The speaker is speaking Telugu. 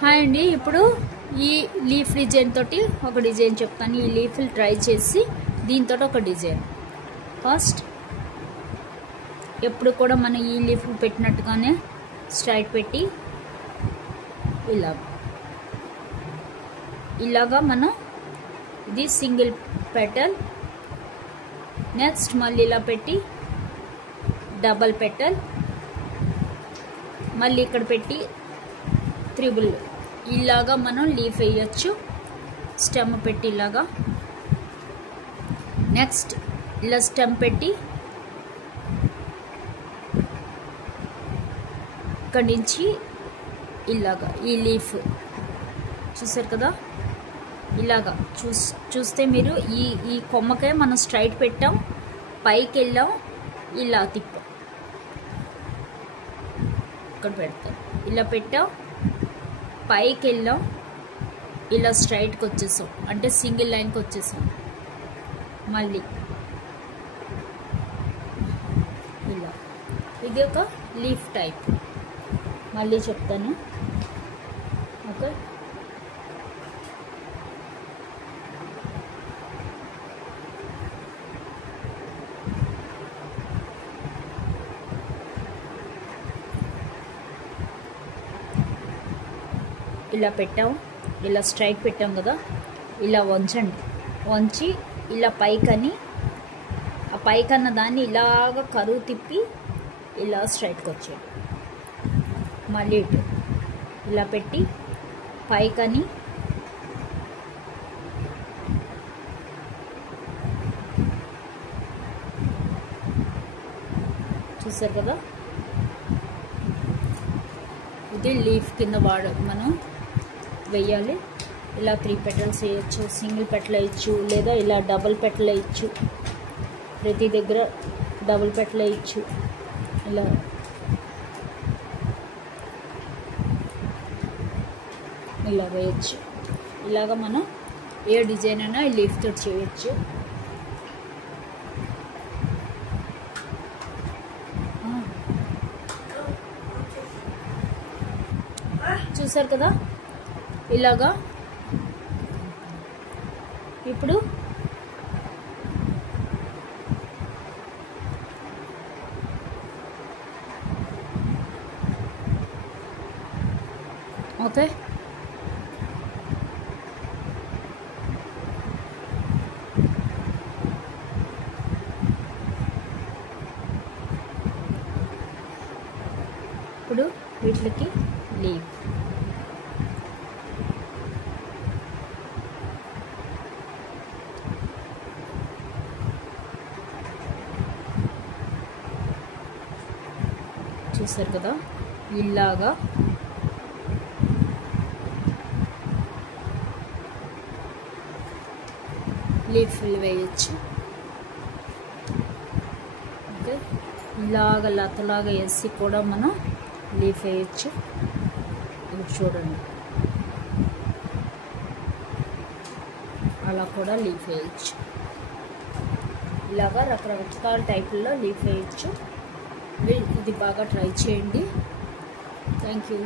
హాయ్ అండి, ఇప్పుడు ఈ లీఫ్ డిజైన్ తోటి ఒక డిజైన్ చెప్తాను. ఈ లీఫ్లు ట్రై చేసి దీంతో ఒక డిజైన్. ఫస్ట్ ఎప్పుడు కూడా మనం ఈ లీఫ్ పెట్టినట్టుగానే స్ట్రైట్ పెట్టి ఇలాగా మనం ఇది సింగిల్ పెటల్. నెక్స్ట్ మళ్ళీ ఇలా పెట్టి డబల్ పెటల్, మళ్ళీ ఇక్కడ పెట్టి త్రిబుల్. ఇలాగా మనం లీఫ్ వేయచ్చు. స్టెమ్ పెట్టి ఇలాగా, నెక్స్ట్ ఇలా స్టెమ్ పెట్టి ఇక్కడి నుంచి ఇలాగా ఈ లీఫ్ చూసారు కదా. ఇలాగా చూస్తే మీరు ఈ కొమ్మకే మనం స్ట్రైట్ పెట్టాం, పైకి వెళ్ళాం, ఇలా తిప్పాం, ఇక్కడ పెడతాం, ఇలా పెట్టాం, పైకి వెళ్ళాం, ఇలా స్ట్రైట్కి వచ్చేసాం, అంటే సింగిల్ లైన్కి వచ్చేసాం. మళ్ళీ ఇలా ఇది ఒక లీఫ్ టైప్. మళ్ళీ చెప్తాను, ఓకే. ఇలా పెట్టాం, ఇలా స్ట్రైట్ పెట్టాం కదా, ఇలా వంచండి. వంచి ఇలా పైకని, ఆ పైకన్న దాన్ని ఇలాగ కరువు తిప్పి ఇలా స్ట్రైట్కి వచ్చేది. మళ్ళీ ఇటు ఇలా పెట్టి పైకని చూసారు కదా. ఇది లీఫ్ కింద మనం వేయాలి. ఇలా 3 పెటల్స్ వేయచ్చు, సింగిల్ పెటల్ వేయచ్చు, లేదా ఇలా డబుల్ పెటల్ వేయచ్చు. ప్రతి దగ్గర డబుల్ పెటల్ వేయచ్చు. ఇలా వేయచ్చు. ఇలాగ మనం ఏ డిజైన్ అయినా ఈ లీఫ్ తోటి చేయొచ్చు. చూసారు కదా ఇలాగా. ఇప్పుడు ఓకే, ఇప్పుడు వీటికి లీవ్. చూసారు కదా ఇలాగా లీఫ్లు వేయచ్చు. ఓకే, ఇలాగ లతలాగా వేసి కూడా మనం లీఫ్ వేయచ్చు. ఇప్పుడు చూడండి, అలా కూడా లీఫ్ వేయచ్చు. ఇలాగా రకరకాల టైపుల్లో లీఫ్ వేయచ్చు. ఇది బాగా ట్రై చేయండి. Thank you.